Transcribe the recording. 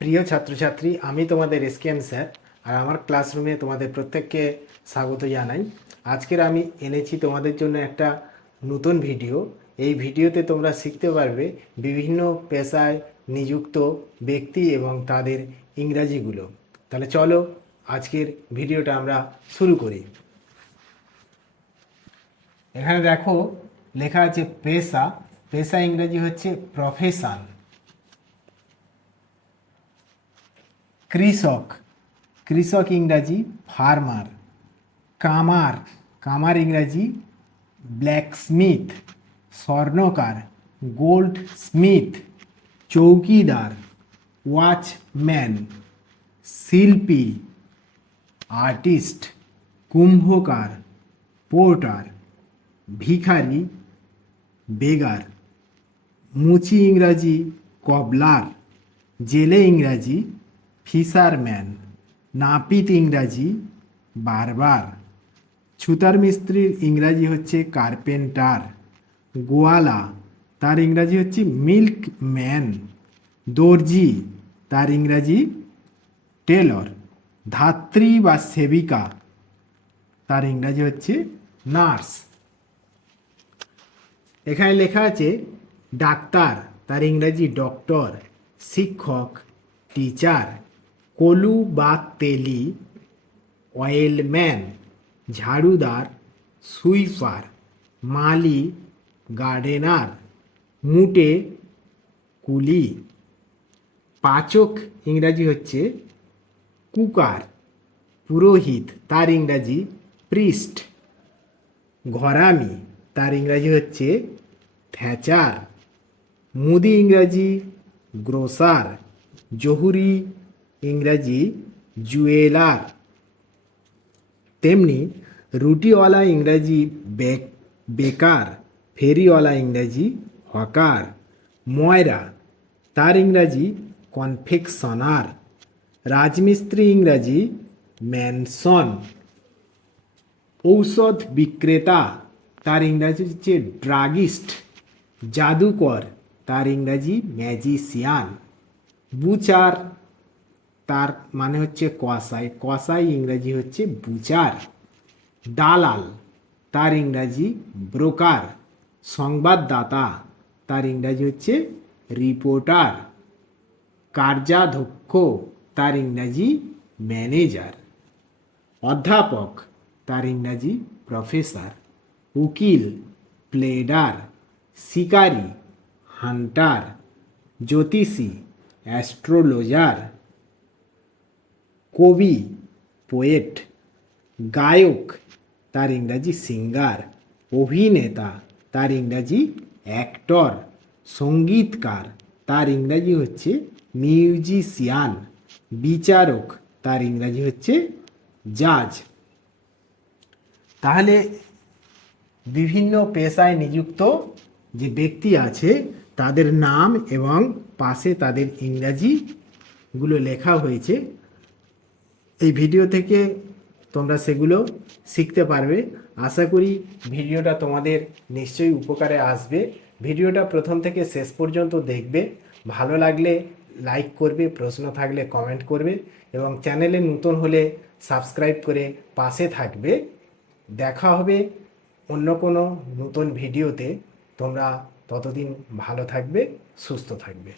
প্রিয় ছাত্রছাত্রী, আমি তোমাদের এসকেএম স্যার। আর আমার ক্লাসরুমে তোমাদের প্রত্যেককে স্বাগত জানাই। আজকের আমি এনেছি তোমাদের জন্য একটা নতুন ভিডিও। এই ভিডিওতে তোমরা শিখতে পারবে বিভিন্ন পেশায় নিযুক্ত ব্যক্তি এবং তাদের ইংরাজিগুলো। তাহলে চলো আজকের ভিডিওটা আমরা শুরু করি। এখানে দেখো লেখা আছে পেশা। পেশা ইংরাজি হচ্ছে প্রফেশন। কৃষক, কৃষক ইংরাজি ফার্মার। কামার, কামার ইংরাজি ব্ল্যাকস্মিথ। স্বর্ণকার গোল্ড স্মিথ। চৌকিদার ওয়াচম্যান। শিল্পী আর্টিস্ট। কুম্ভকার পোর্টার। ভিখারি বেগার। মুচি ইংরাজি কবলার। জেলে ইংরাজি ফিশারম্যান। নাপিত ইংরাজি বারবার। ছুতার মিস্ত্রির ইংরাজি হচ্ছে কার্পেন্টার। গোয়ালা তার ইংরাজি হচ্ছে মিল্কম্যান। দর্জি তার ইংরাজি টেলর। ধাত্রী বা সেবিকা তার ইংরাজি হচ্ছে নার্স। এখানে লেখা আছে ডাক্তার, তার ইংরাজি ডক্টর। শিক্ষক টিচার। কলু বা তেলি অয়েলম্যান। ঝাড়ুদার সুইপার। মালি গার্ডেনার। মুটে কুলি। পাচক ইংরাজি হচ্ছে কুকার। পুরোহিত তার ইংরাজি প্রিস্ট। ঘরামি তার ইংরাজি হচ্ছে থ্যাচার। মুদি ইংরাজি গ্রোসার। জহুরি ইংরাজি জুয়েলার। তেমনি রুটিওয়ালা ইংরাজি বেকার। ফেরিওয়ালা ইংরাজি হকার। ময়রা তার ইংরাজি কনফেকশনার। রাজমিস্ত্রি ইংরাজি ম্যানসন। ঔষধ বিক্রেতা তার ইংরাজি হচ্ছে ড্রাগিস্ট। জাদুকর তার ইংরাজি ম্যাজিশিয়ান। বুচার তার মানে হচ্ছে কসাই। কসাই ইংরাজি হচ্ছে বুচার। দালাল তার ইংরাজি ব্রোকার। সংবাদদাতা তার ইংরাজি হচ্ছে রিপোর্টার। কার্যাধ্যক্ষ তার ইংরাজি ম্যানেজার। অধ্যাপক তার ইংরাজি প্রফেসর। উকিল প্লেডার। শিকারী হান্টার। জ্যোতিষী অ্যাস্ট্রোলজার। কবি পোয়েট। গায়ক তার ইংরাজি সিঙ্গার। অভিনেতা তার ইংরাজি অ্যাক্টর। সঙ্গীতকার তার ইংরাজি হচ্ছে মিউজিশিয়ান। বিচারক তার ইংরাজি হচ্ছে জাজ। তাহলে বিভিন্ন পেশায় নিযুক্ত যে ব্যক্তি আছে তাদের নাম এবং পাশে তাদের ইংরাজিগুলো লেখা হয়েছে। এই ভিডিও থেকে তোমরা সেগুলো শিখতে পারবে। আশা করি ভিডিওটা তোমাদের নিশ্চয়ই উপকারে আসবে। ভিডিওটা প্রথম থেকে শেষ পর্যন্ত দেখবে। ভালো লাগলে লাইক করবে, প্রশ্ন থাকলে কমেন্ট করবে এবং চ্যানেলে নতুন হলে সাবস্ক্রাইব করে পাশে থাকবে। দেখা হবে অন্য কোনো নতুন ভিডিওতে। তোমরা ততদিন ভালো থাকবে, সুস্থ থাকবে।